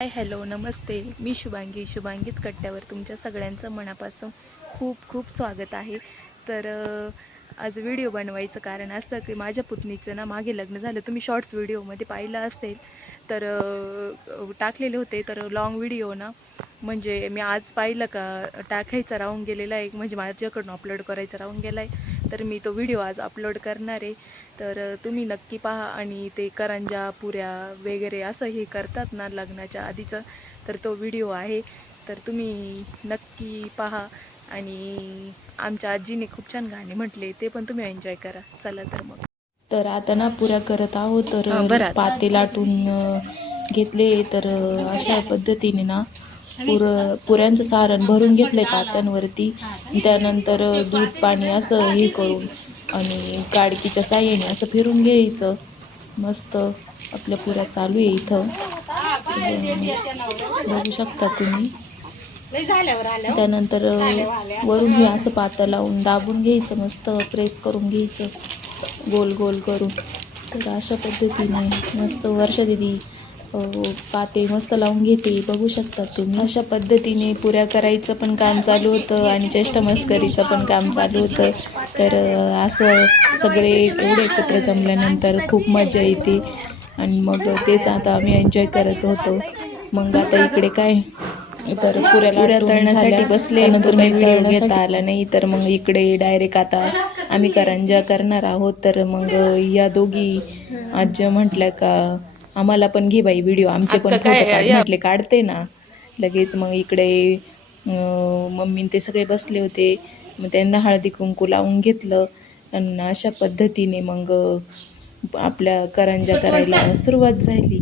Hi hello नमस्ते. मी शुभांगी शुभांगीच कट्ट्यावर तुमच्या सगळ्यांचं मनापासून खूप खूप स्वागत आहे. तर आज व्हिडिओ बनवायचं कारण असं की माझ्या पुतणीचं ना मागे लग्न झालं. तुम्ही शॉर्ट्स व्हिडिओमध्ये पाहिलं असेल तर टाकलेले होते तर लॉंग व्हिडिओ ना. म्हणजे मी आज पाहिलं का टाकायचा राहून गेलेला आहे. म्हणजे माझ्याकडून अपलोड करायचा राहून गेला आहे. तर मी तो व्हिडिओ आज अपलोड करणार आहे. तर तुम्ही नक्की पहा आणि ते करंजा पुऱ्या वगैरे असं हे करतात ना लग्नाच्या आधीचं तर तो व्हिडिओ आहे. तर तुम्ही नक्की पहा आणि आमच्या आजीने खूप छान गाणे म्हटले ते पण तुम्ही एन्जॉय करा. चला तर मग. तर आता ना पुऱ्या करत आहोत तर. पाते लाटून घेतले तर अशा पद्धतीने ना पुर पुऱ्यांचं सारण भरून घेतलंय पात्यांवरती. त्यानंतर दूध पाणी असं हे करून आणि गाडकीच्या साह्याने असं फिरून घ्यायचं. मस्त आपल्या पुऱ्या चालू आहे इथं. बघू शकता तुम्ही. त्यानंतर अ, वरून हे असं पातं लावून दाबून घ्यायचं मस्त प्रेस करून घ्यायचं. गोल गोल करून. तर अशा पद्धतीने मस्त वर्षा दिदी पाते मस्त लावून घेते. बघू शकता तुम्ही. अशा पद्धतीने पुऱ्या करायचं पण काम चालू होतं आणि चेष्टा मस्करीचं पण काम चालू होतं. तर असं सगळे एवढे एकत्र जमल्यानंतर खूप मजा येते. आणि मग तेच आता आम्ही एन्जॉय करत होतो. मग आता इकडे काय? तर पुऱ्या तळण्यासाठी बसले नंतर व्हिडिओ घेता आला नाही तर मग इकडे डायरेक्ट आता आम्ही करंजा करणार आहोत. तर मग या दोघी आज्या म्हटल्या का आम्हाला पण घे बाई व्हिडिओ आमचे पण फोटो काढ. म्हटले काढते ना. लगेच मग इकडे मम्मी ते सगळे बसले होते. मग त्यांना हळदी कुंकू लावून घेतलं. आणि अशा पद्धतीने मग आपल्या करंजा करायला सुरुवात झाली.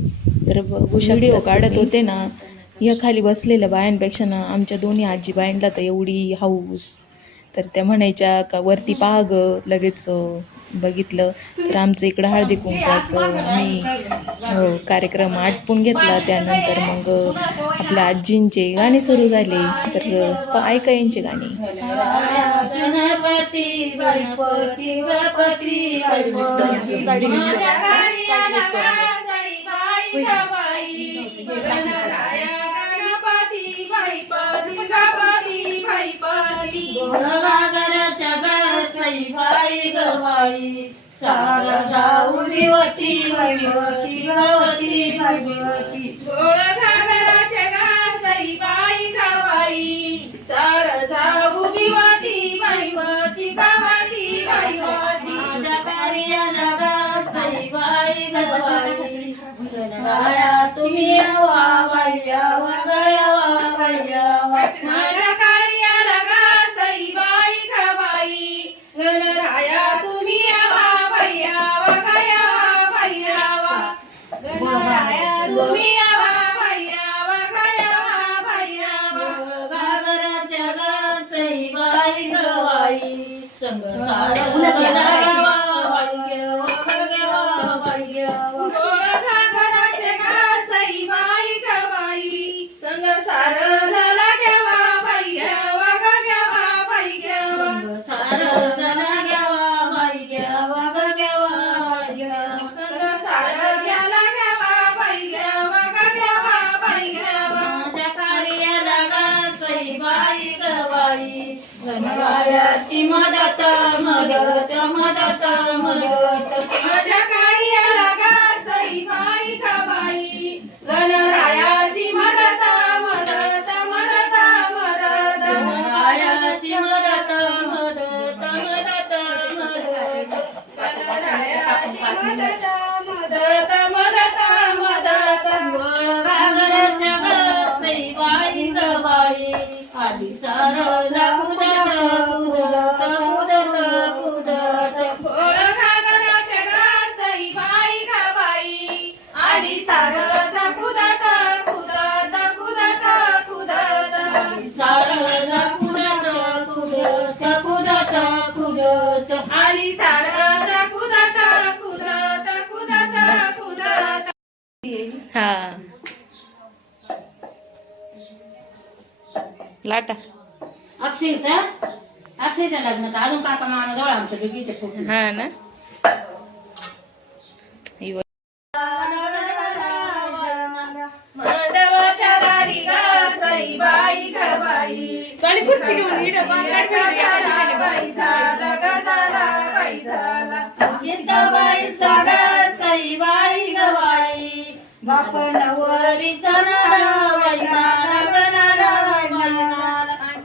तर व्हिडिओ काढत होते ना या खाली बसलेल्या बायांपेक्षा ना आमच्या दोन्ही आजी बायांना तर एवढी हाऊस. तर त्या म्हणायच्या का वरती पहा ग लगेच बघितलं तर आमचं इकडं हळदी कुंकवाचं आम्ही हो, कार्यक्रम आटपून घेतला. त्यानंतर मग आपल्या आजींचे गाणे सुरू झाले. तर ऐका यांचे गाणे. बाई गवाई सारा जाऊ दिवती भगवती गवती भगवती. गणरायाची मदत मदत मदत मदत. माझ्या कार्याला गाजाई बाई ग बाई. गणरायाची मदत मदत मदत मदत. गणरायाची मदत मदत मदत मदत. गणरायाची मदत मदत मदत मदत. गाजाई बाई ग बाई. आली सार कुदत आली सारा कुदाता कुदाता कुदाता कुदाता हा. लाटा. अक्षयचा? अक्षयच्या लग्नात अजून काका मामा जवळ आमच्या दोघीचे फोटो. हा ना. माधवाच्या दारी गा सई बाई ग बाई आणि खुर्ची घेऊन नवरीचा नाराबाई नाला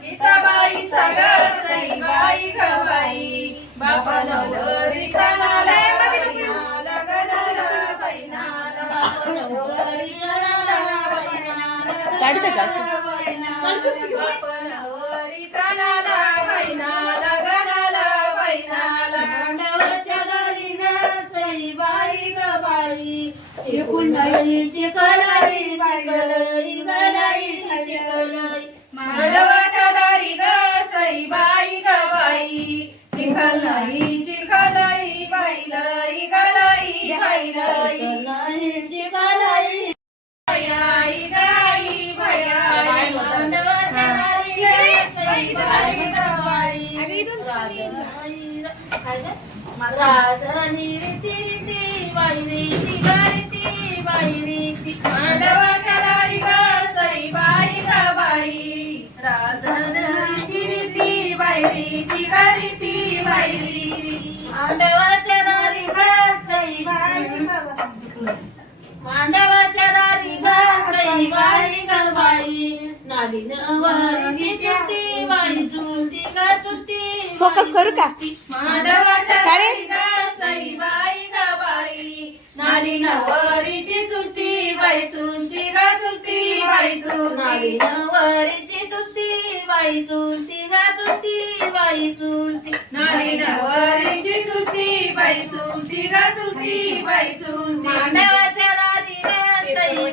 गीताबाईचा ग सईबाई गवाई बापा नवरीचा नाला काढते का चिकुंडलीची मांडवाच्या दारी गासई बाई गबाई नाली नवारी बाई चुलती फोकस करू का? मांडवाच्या अरे? दारी सई बाई गबाई नाली नवरीची चुलती बाई चुलती गा चुलती बाई नाली चुलती नवारीची चुलती बाई चुलती गा चुलती बाई चुलती. नाली नवरीची चुलती बाई चुलती गा चुलती बाई चुलती. मांडवाच्या दारी गासई बाई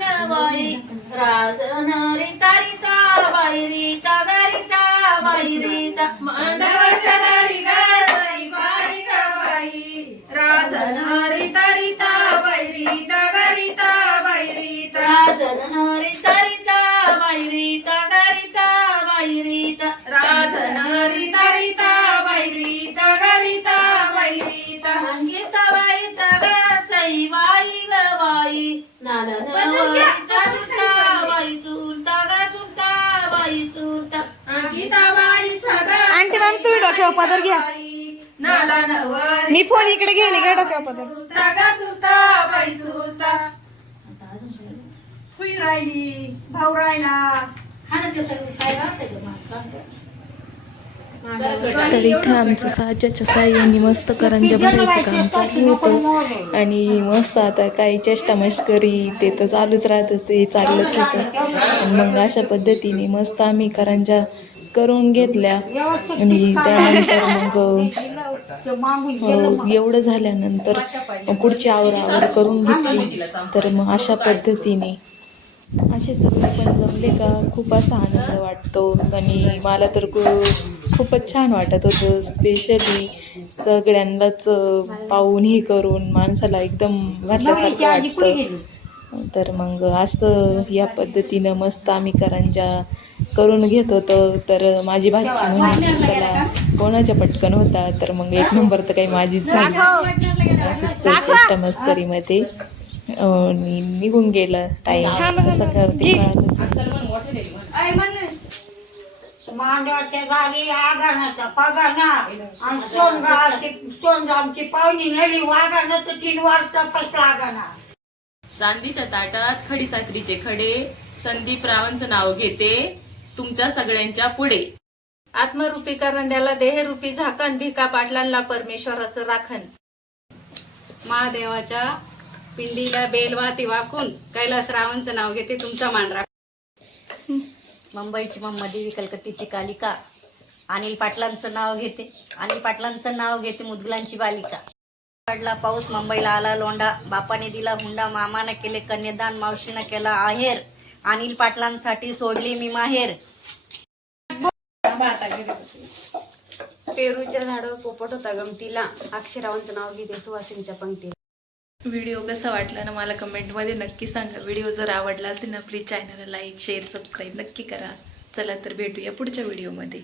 गबाई राजनारी तारीचा बाई रीता गारीचा बाई रीता. मांडवाच्या बाई गबाई नाना नवरीचा चुलता बाई चुलता गा चुलता बाई चुलता. गीताबाई छगा आंटी मॅम तुम्ही डोक्यावर पदर घ्या. नाला नवर मी फोन इकडे गेले का डोक्यावर पदर. चुलता गा चुलता बाई चुलता. फुई राहिली भाऊ राहिला. खाणं ते काय मला? तर इथे आमचं साच्याच्या साह्याने मस्त करंजा भरायचं काम चालू होतं. आणि मस्त आता काही चेष्टा मस्करी ते तर चालूच राहतच ते चाललंच होतं. आणि मग अशा पद्धतीने मस्त आम्ही करंजा करून घेतल्या. आणि त्यानंतर मग एवढं झाल्यानंतर पुढची पुढची आवरावर करून घेतली. तर मग अशा पद्धतीने असे सगळे पण जमले का? खूप असा आनंद वाटतो. आणि मला तर खूप खूपच छान वाटत होतं. स्पेशली सगळ्यांनाच पाहून हे करून माणसाला एकदम भरल्यासारखं वाटतं. तर मग असं या पद्धतीनं मस्त आम्ही करंजा करून घेत होतो. तर माझी भाची म्हणाली चला कोणाच्या पटकन होता? तर मग एक नंबर तर काही माझीच झाली. अशीच चेष्टा मस्करीमध्ये निघून गेलं टाईम तसं काय ते कळालंच नाही. मांडवाच्या दारी आगानाचा पगाना. आणि सोनगाची सोनगावची पाहुणी नेली वागाना तर तीन वाजता पसला आगाना चांदीच्या ताटात खडीसाखरीचे खडे संदीप रावांचं नाव घेते तुमच्या सगळ्यांच्या पुढे. आत्मरूपी करंड्याला देहरूपी झाकण भिका पाटलांना परमेश्वराचं राखण. महादेवाच्या पिंडीला बेलवाती वाकून कैलास रावांचं नाव घेते तुमचा मान राख मुंबईची मम्मा देवी कलकत्तीची कालिका. अनिल पाटलांचं नाव घेते. अनिल पाटलांचं नाव घेते मुदगलांची बालिका. पडला पाऊस मुंबईला आला लोंडा बापाने दिला हुंडा मामानं केले कन्यादान मावशीनं केला आहेर. अनिल पाटलांसाठी सोडली मी माहेर. पेरूच्या झाडं पोपट होता गमतीला. अक्षरावांचं नाव घेते सुवासिनीच्या पंक्ती व्हिडिओ कसा वाटला ना मला कमेंटमध्ये नक्की सांगा. व्हिडिओ जर आवडला असेल ना प्लीज चॅनलला लाईक शेअर सबस्क्राईब नक्की करा. चला तर भेटूया पुढच्या व्हिडिओमध्ये.